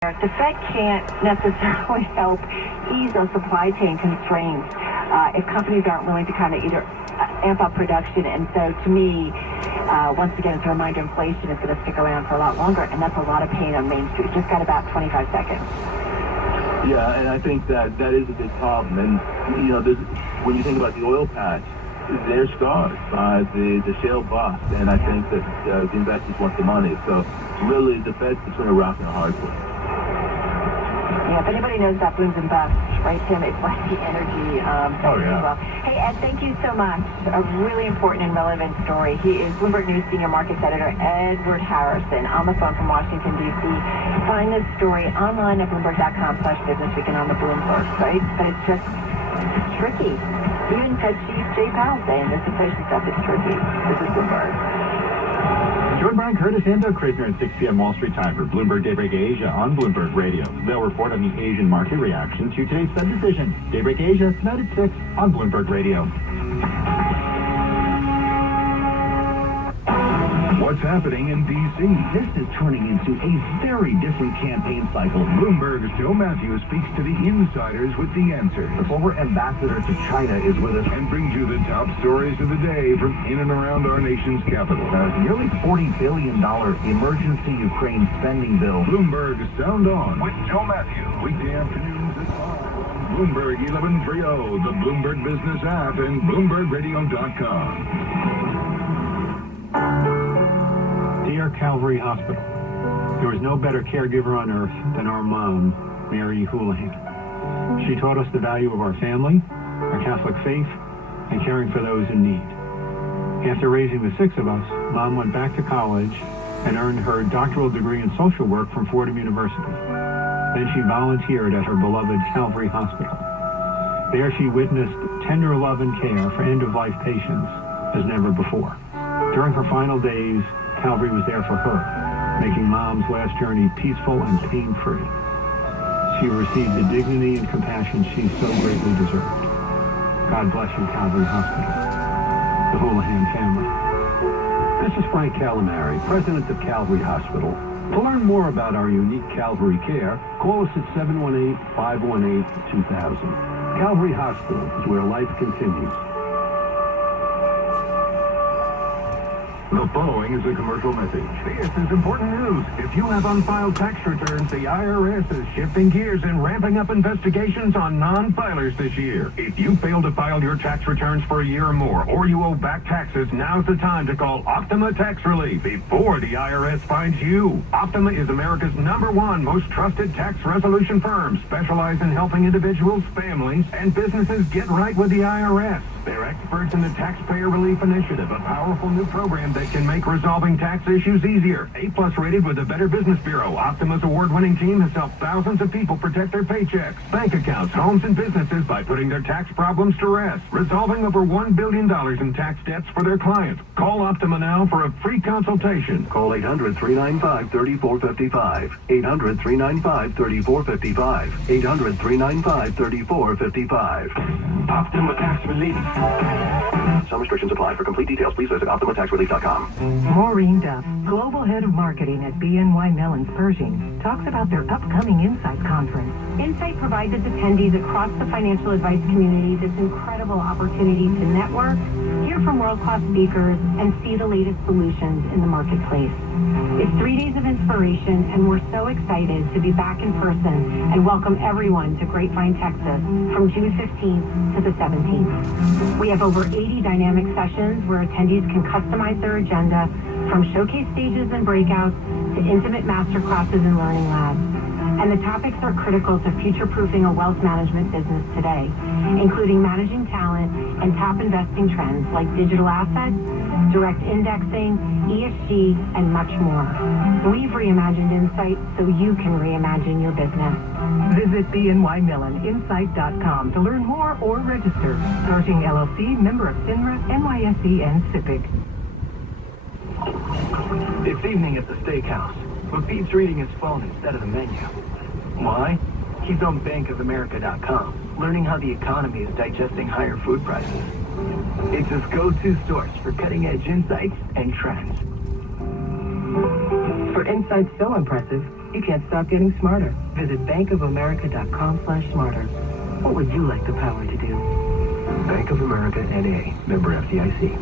The Fed can't necessarily help ease those supply chain constraints if companies aren't willing to kind of either amp up production. And so to me, once again, it's a reminder inflation is going to stick around for a lot longer, and that's a lot of pain on Main Street. Just got about 25 seconds. Yeah, and I think that is a big problem. And, you know, when you think about the oil patch, they're scarred by the shale bust, and I think that the investors want the money. So really, the Fed's between a rock and a hard place. Yeah, if anybody knows about booms and busts, right, Tim, it's like the energy sector as well. Hey, Ed, thank you so much. A really important and relevant story. He is Bloomberg News Senior Markets Editor Edward Harrison on the phone from Washington, D.C. Find this story online at Bloomberg.com/businessweek and on the Bloomberg, right? But it's just tricky. Even Fed Chief Jay Powell saying this inflation stuff is tricky. This is Bloomberg. Join Brian Curtis and Doug Krisner at 6 p.m. Wall Street time for Bloomberg Daybreak Asia on Bloomberg Radio. They'll report on the Asian market reaction to today's Fed decision. Daybreak Asia, tonight at 6 on Bloomberg Radio. What's happening in D.C.? This is turning into a very different campaign cycle. Bloomberg's Joe Matthews speaks to the insiders with the answers. The former ambassador to China is with us And brings you the top stories of the day from in and around our nation's capital. Nearly $40 billion emergency Ukraine spending bill. Bloomberg Sound On with Joe Matthews. Weekday afternoons at 5. Bloomberg 1130, the Bloomberg Business app, and BloombergRadio.com. Dear Calvary Hospital, there is no better caregiver on earth than our mom, Mary Houlihan. She taught us the value of our family, our Catholic faith, and caring for those in need. After raising the 6 of us, Mom went back to college and earned her doctoral degree in social work from Fordham University. Then she volunteered at her beloved Calvary Hospital. There she witnessed tender love and care for end-of-life patients as never before. During her final days, Calvary was there for her, making Mom's last journey peaceful and pain-free. She received the dignity and compassion she so greatly deserved. God bless you, Calvary Hospital, the Houlihan family. This is Frank Calamari, president of Calvary Hospital. To learn more about our unique Calvary care, call us at 718-518-2000. Calvary Hospital is where life continues. The following is a commercial message. This is important news. If you have unfiled tax returns, the IRS is shifting gears and ramping up investigations on non-filers this year. If you fail to file your tax returns for a year or more, or you owe back taxes, now's the time to call Optima Tax Relief before the IRS finds you. Optima is America's #1 most trusted tax resolution firm, specialized in helping individuals, families, and businesses get right with the IRS. They're experts in the Taxpayer Relief Initiative, a powerful new program that can make resolving tax issues easier. A+ rated with the Better Business Bureau, Optima's award-winning team has helped thousands of people protect their paychecks, bank accounts, homes, and businesses by putting their tax problems to rest, resolving over $1 billion in tax debts for their clients. Call Optima now for a free consultation. Call 800-395-3455. 800-395-3455. 800-395-3455. Optima Tax Relief. Some restrictions apply. For complete details, please visit OptimaTaxRelief.com. Maureen Duff, Global Head of Marketing at BNY Mellon's Pershing, talks about their upcoming Insight Conference. Insight provides its attendees across the financial advice community this incredible opportunity to network, hear from world-class speakers, and see the latest solutions in the marketplace. It's 3 days of inspiration, and we're so excited to be back in person and welcome everyone to Grapevine, Texas from June 15th to the 17th. We have over 80 dynamic sessions where attendees can customize their agenda from showcase stages and breakouts to intimate master classes and learning labs. And the topics are critical to future-proofing a wealth management business today, including managing talent and top investing trends like digital assets, direct indexing, ESG, and much more. We've reimagined Insight so you can reimagine your business. Visit BNYMelloninsight.com to learn more or register. Pershing LLC, member of FINRA, NYSE, and SIPC. It's evening at the steakhouse, but Pete's reading his phone instead of the menu. Why? He's on bankofamerica.com, learning how the economy is digesting higher food prices. It's his go-to source for cutting-edge insights and trends. For insights so impressive, You can't stop getting smarter. Visit bankofamerica.com/smarter. What would you like the power to do? Bank of America N.A., member FDIC.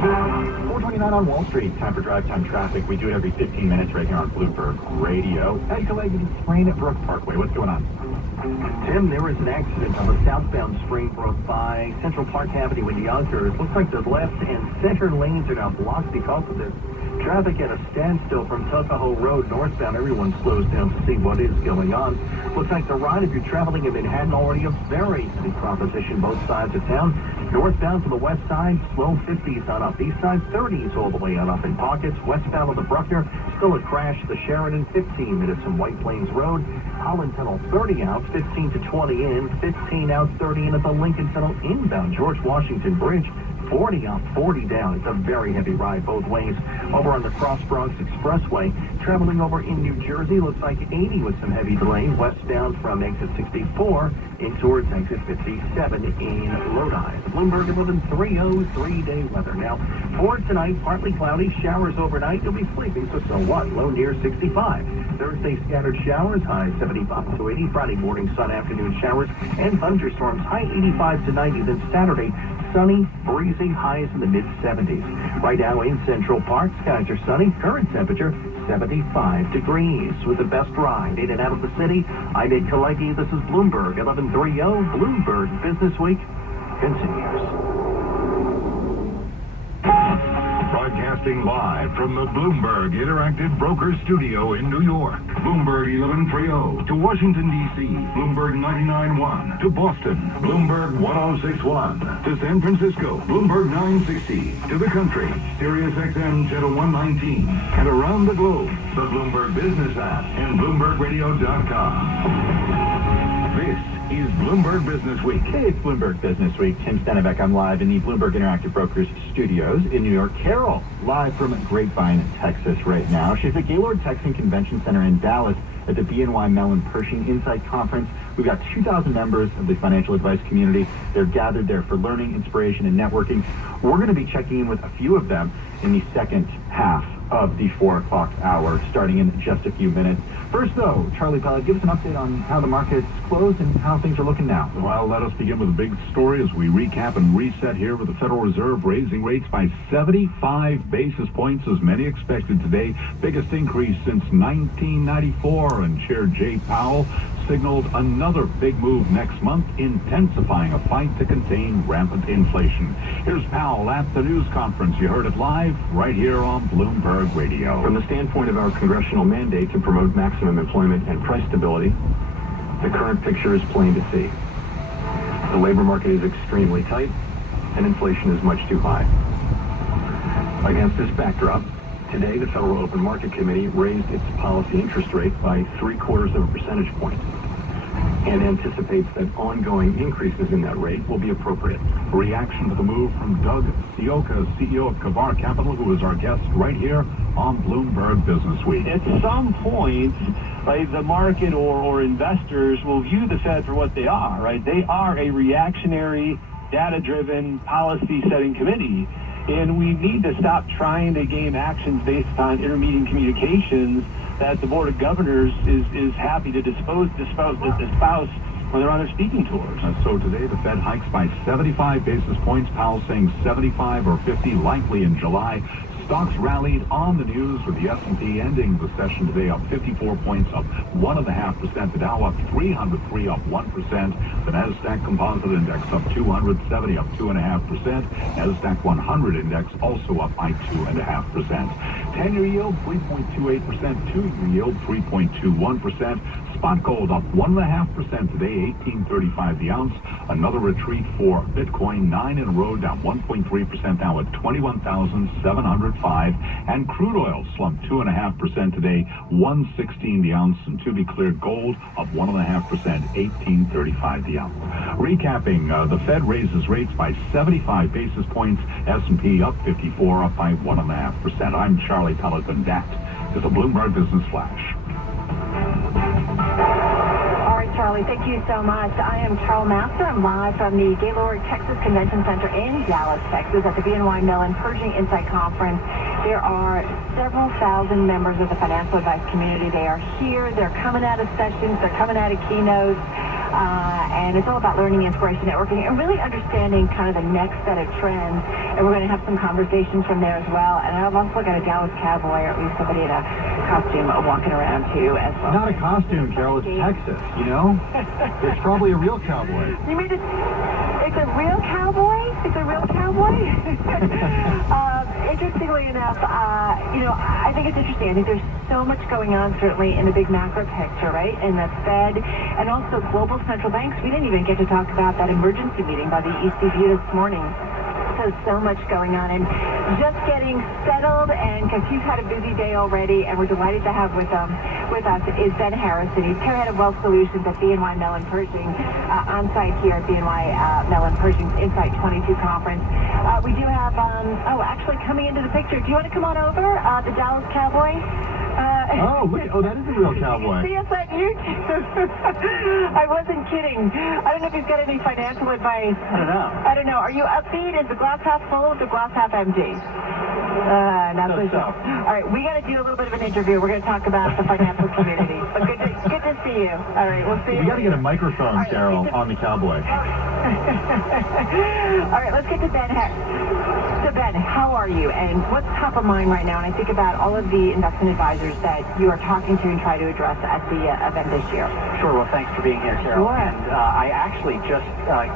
429 on Wall Street. Time for drive time traffic. We do it every 15 minutes right here on Bloomberg Radio. Ed Kalegi, Spring at Brook Parkway. What's going on? Tim, there was an accident on the southbound Springbrook by Central Park Avenue in Yonkers. Looks like the left and center lanes are now blocked because of this. Traffic at a standstill from Tuckahoe Road northbound. Everyone slows down to see what is going on. Looks like the ride, if you're traveling in Manhattan, already a very steep proposition both sides of town. Northbound to the west side, slow 50s on up. East side, 30s all the way on up in pockets. Westbound on the Bruckner, still a crash. The Sheridan, 15 minutes from White Plains Road. Holland Tunnel, 30 out, 15 to 20 in. 15 out, 30 in at the Lincoln Tunnel inbound. George Washington Bridge, 40 up, 40 down. It's a very heavy ride both ways. Over on the Cross Bronx Expressway, traveling over in New Jersey, looks like 80 with some heavy delay westbound from exit 64 in towards exit 57 in Rhode Island. Bloomberg 1130, 3-day weather. Now, for tonight, partly cloudy, showers overnight. You'll be sleeping, so what? Low near 65. Thursday, scattered showers, high 75 to 80. Friday morning, sun, afternoon showers, and thunderstorms, high 85 to 90. Then Saturday, sunny, breezy, highs in the mid-70s. Right now in Central Park, skies are sunny, current temperature 75 degrees. With the best ride in and out of the city, I'm Ed Kalegi. This is Bloomberg 1130. Bloomberg Business Week continues. Broadcasting live from the Bloomberg Interactive Brokers Studio in New York. Bloomberg 1130 to Washington, D.C. Bloomberg 99.1 to Boston. Bloomberg 106.1 to San Francisco. Bloomberg 960 to the country. Sirius XM Channel 119. And around the globe, the Bloomberg Business app and BloombergRadio.com. This is Bloomberg Business Week. Hey, it's Bloomberg Business Week. Tim Stennebeck. I'm live in the Bloomberg Interactive Brokers studios in New York. Carol, live from Grapevine, Texas right now. She's at Gaylord Texan Convention Center in Dallas at the BNY Mellon Pershing Insight Conference. We've got 2,000 members of the financial advice community. They're gathered there for learning, inspiration, and networking. We're going to be checking in with a few of them in the second half of the 4 o'clock hour, starting in just a few minutes. First, though, Charlie Pellet, give us an update on how the market's closed and how things are looking now. Well, let us begin with a big story as we recap and reset here with the Federal Reserve raising rates by 75 basis points, as many expected today. Biggest increase since 1994, and Chair Jay Powell signaled another big move next month, intensifying a fight to contain rampant inflation. Here's Powell at the news conference. You heard it live right here on Bloomberg Radio. From the standpoint of our congressional mandate to promote maximum employment and price stability, the current picture is plain to see. The labor market is extremely tight, and inflation is much too high. Against this backdrop, today the Federal Open Market Committee raised its policy interest rate by 0.75 percentage point and anticipates that ongoing increases in that rate will be appropriate. Reaction to the move from Doug Sioka, CEO of Kavar Capital, who is our guest right here on Bloomberg Business Week. At some point, right, the market or investors will view the Fed for what they are, right? They are a reactionary, data-driven, policy-setting committee. And we need to stop trying to game actions based on intermediate communications that the Board of Governors is happy to espouse when they're on their speaking tours. So today the Fed hikes by 75 basis points. Powell saying 75 or 50 likely in July. Stocks rallied on the news, with the S&P ending the session today up 54 points, up 1.5%. The Dow up 303, up 1%. The Nasdaq Composite Index up 270, up 2.5%. Nasdaq 100 Index also up by 2.5%. 10-year yield 3.28%. 2-year yield 3.21%. Spot gold up 1.5% today, $18.35 the ounce. Another retreat for Bitcoin, 9 in a row, down 1.3% now at 21,705. And crude oil slumped 2.5% today, $1.16 the ounce. And to be clear, gold up 1.5%, $18.35 the ounce. Recapping, the Fed raises rates by 75 basis points. S&P up 54, up by 1.5%. I'm Charlie Pellet, and that is a Bloomberg Business Flash. All right, Charlie, thank you so much. I am Carol Master. I'm live from the Gaylord Texas Convention Center in Dallas, Texas at the BNY Mellon Pershing Insight Conference. There are several thousand members of the financial advice community. They are here. They're coming out of sessions. They're coming out of keynotes. And it's all about learning, inspiration, networking, and really understanding kind of the next set of trends. And we're going to have some conversations from there as well. And I've also got a Dallas Cowboy, or at least somebody in a costume walking around too as well. Not a costume, Carol. It's Texas, you know? It's probably a real cowboy. You mean it's a real cowboy? It's a real cowboy? Interestingly enough, I think it's interesting. I think there's so much going on, certainly, in the big macro picture, right? And the Fed and also global central banks. We didn't even get to talk about that emergency meeting by the ECB this morning. So much going on, and just getting settled, and because he's had a busy day already, and we're delighted to have with us is Ben Harrison. He's Chair Head of Wealth Solutions at BNY Mellon Pershing, on site here at BNY Mellon Pershing's Insight 22 conference. We do have, actually coming into the picture. Do you want to come on over, the Dallas Cowboy? That is a real cowboy. See us on YouTube. I wasn't kidding. I don't know if he's got any financial advice. I don't know. Are you upbeat? Is the glass half full or is the glass half empty? Not so. All right, we got to do a little bit of an interview. We're going to talk about the financial community. But good to see you. All right, we'll see you. We got to get a microphone, right, Carol, on the cowboy. All right, let's get to Ben Harrison. So Ben, how are you? And what's top of mind right now? And I think about all of the investment advisors that you are talking to and try to address at the event this year. Sure. Well, thanks for being here, Carol. Sure. And I actually just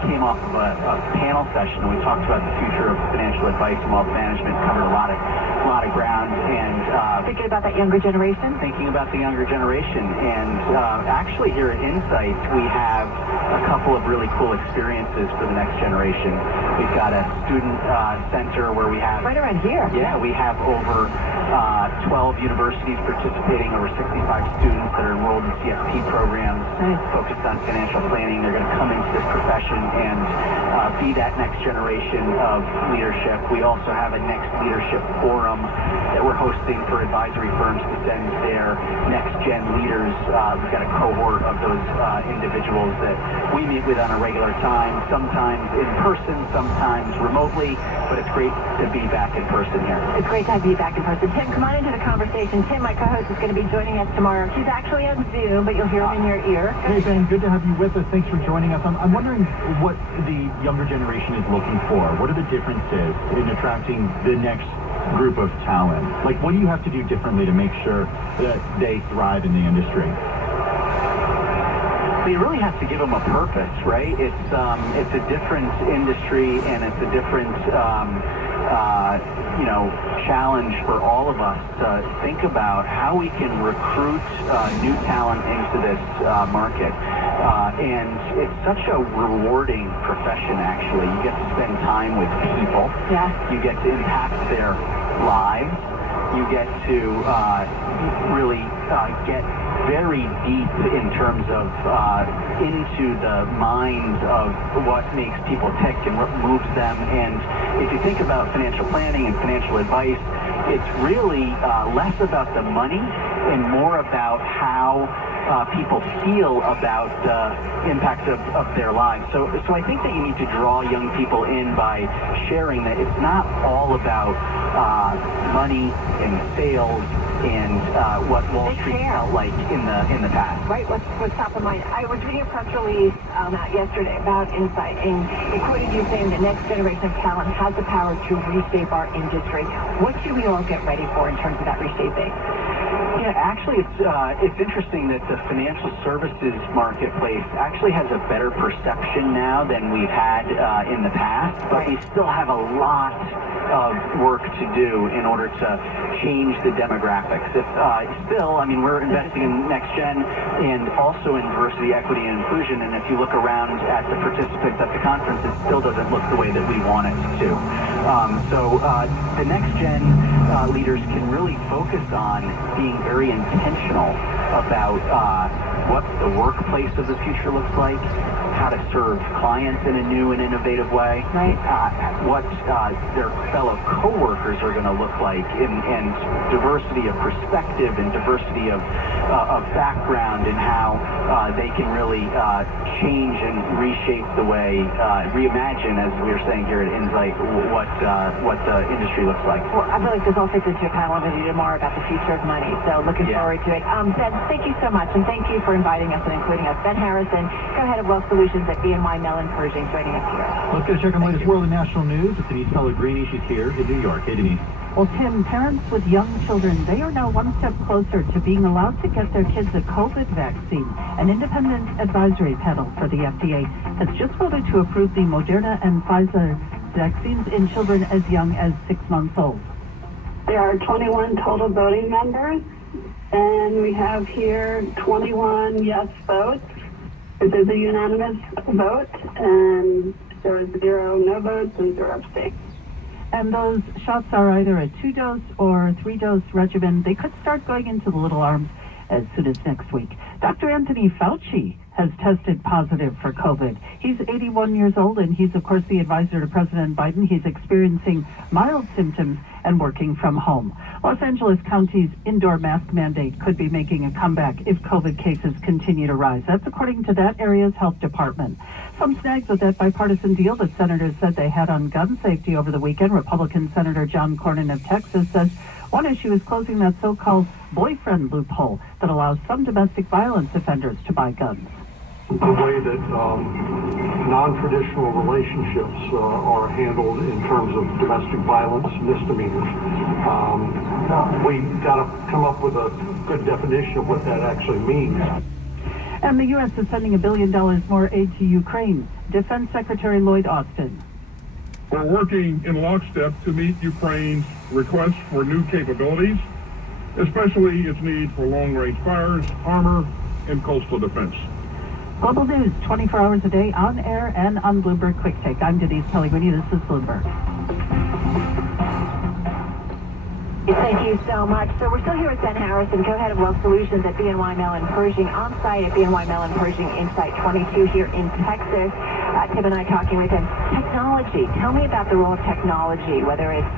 came off of a panel session, and we talked about the future of financial advice and wealth management. Covered a lot of ground. And thinking about that younger generation. Thinking about the younger generation. And actually, here at Insight, we have a couple of really cool experiences for the next generation. We've got a student center where we have right around here. Yeah, we have over 12 universities participating, over 65 students that are enrolled in CFP programs focused on financial planning. They're going to come into this profession and be that next generation of leadership. We also have a next leadership forum that we're hosting for advisory firms to send their next gen leaders. We've got a cohort of those individuals that we meet with on a regular time, sometimes in person, sometimes remotely, but it's great to be back in person here. It's great to have you back in person. Tim, come on into the conversation. Tim, my co-host, is going to be joining us tomorrow. He's actually on Zoom, but you'll hear him in your ear. Hey, Ben, good to have you with us. Thanks for joining us. I'm wondering what the younger generation is looking for. What are the differences in attracting the next group of talent? Like, what do you have to do differently to make sure that they thrive in the industry? You really have to give them a purpose, right? It's a different industry, and it's a different challenge for all of us to think about how we can recruit new talent into this market. And it's such a rewarding profession, actually. You get to spend time with people. Yeah. You get to impact their lives. You get to really get very deep in terms of into the minds of what makes people tick and what moves them. And if you think about financial planning and financial advice, it's really less about the money and more about how people feel about the impact of their lives. So I think that you need to draw young people in by sharing that it's not all about money and sales and what Wall Street felt like in the past. Right. What's top of mind? I was reading a press release out yesterday about Insight, and it quoted you saying the next generation of talent has the power to reshape our industry. What should we all get ready for in terms of that reshaping? Yeah, actually, it's interesting that the financial services marketplace actually has a better perception now than we've had in the past, but we still have a lot of work to do in order to change the demographics. We're investing in next gen and also in diversity, equity, and inclusion, and if you look around at the participants at the conference, it still doesn't look the way that we want it to. So the next gen leaders can really focus on being very intentional about what the workplace of the future looks like, how to serve clients in a new and innovative way, right? What their fellow coworkers are going to look like, and diversity of perspective and diversity of background, and how they can really change and reshape the way, reimagine, as we were saying here at Insight, what the industry looks like. Well, I feel like this all fits into your panel interview tomorrow about the future of money, so looking forward to it. Ben, thank you so much, and thank you for inviting us and including us. Ben Harrison, co-head of Wealth Solutions at BNY Mellon Pershing, joining us here. Let's go check on the latest world and national news with Denise Pellegrini. She's here in New York. Hey, Denise. Well, Tim, parents with young children, they are now one step closer to being allowed to get their kids a COVID vaccine. An independent advisory panel for the FDA has just voted to approve the Moderna and Pfizer vaccines in children as young as 6 months old. There are 21 total voting members, and we have here 21 yes votes. It is a unanimous vote, and there is 0 no votes and 0 abstains. And those shots are either a 2-dose or 3-dose regimen. They could start going into the little arms as soon as next week. Dr. Anthony Fauci has tested positive for COVID. He's 81 years old, and he's, of course, the advisor to President Biden. He's experiencing mild symptoms and working from home. Los Angeles County's indoor mask mandate could be making a comeback if COVID cases continue to rise. That's according to that area's health department. Some snags with that bipartisan deal that senators said they had on gun safety over the weekend. Republican Senator John Cornyn of Texas says one issue is closing that so-called boyfriend loophole that allows some domestic violence offenders to buy guns. The way that non-traditional relationships are handled in terms of domestic violence misdemeanors. We've got to come up with a good definition of what that actually means. And the U.S. is sending $1 billion more aid to Ukraine. Defense Secretary Lloyd Austin. We're working in lockstep to meet Ukraine's requests for new capabilities, especially its need for long-range fires, armor, and coastal defense. Global News, 24 hours a day, on air and on Bloomberg Quick Take. I'm Denise Pellegrini. This is Bloomberg. Thank you so much. So we're still here with Ben Harrison, co-head of Wealth Solutions at BNY Mellon Pershing, on site at BNY Mellon Pershing Insight 22 here in Texas. Tim and I talking with him. Technology. Tell me about the role of technology, whether it's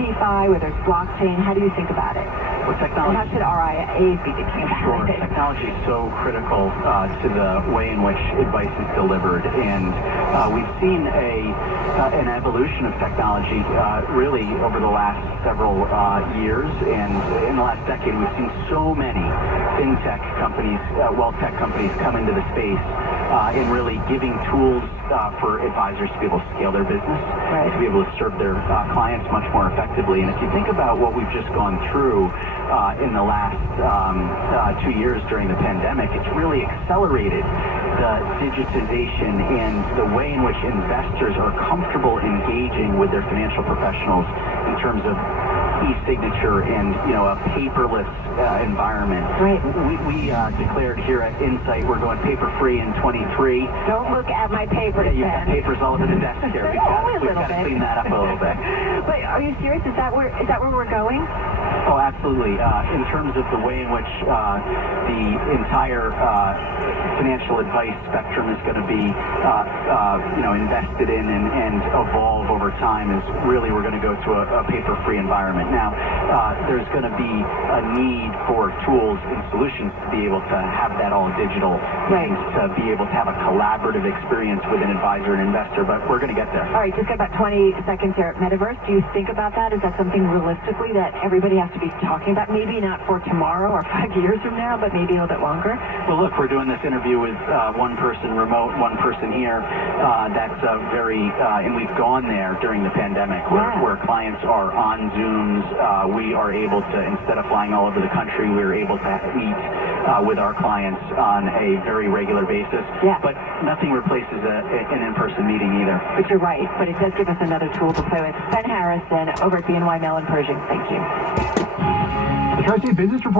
DeFi, whether it's blockchain. How do you think about it? Well, technology. And how should RIAs be thinking about it? Technology is so critical to the way in which advice is delivered, and we've seen an evolution of technology really over the last several years, and in the last decade we've seen so many fintech companies, wealth tech companies come into the space in really giving tools for advisors to be able to scale their business, to be able to serve their clients much more effectively. And if you think about what we've just gone through in the last 2 years during the pandemic, it's really accelerated the digitization and the way in which investors are comfortable engaging with their financial professionals in terms of e-signature and, a paperless environment. Right. We declared here at Insight we're going paper-free in 23. Don't look at my papers, Yeah, you got papers all over the desk here. We've got to clean that up a little bit. But are you serious? Is that where we're going? Oh, absolutely. In terms of the way in which the entire financial advice spectrum is going to be, invested in and evolve over time, is really we're going to go to a paper-free environment. Now, there's going to be a need for tools and solutions to be able to have that all digital, and to be able to have a collaborative experience with an advisor and investor, but we're going to get there. All right, just got about 20 seconds here. Metaverse, do you think about that? Is that something realistically that everybody has to be talking about? Maybe not for tomorrow or 5 years from now, but maybe a little bit longer? Well, look, we're doing this interview with one person remote, one person here. That's and we've gone there during the pandemic where clients are on Zooms. We are able to, instead of flying all over the country, we are able to meet with our clients on a very regular basis. Yeah. But nothing replaces an in-person meeting either. But you're right. But it does give us another tool to play with. Ben Harrison over at BNY Mellon Pershing. Thank you. The Tri-State Business Report.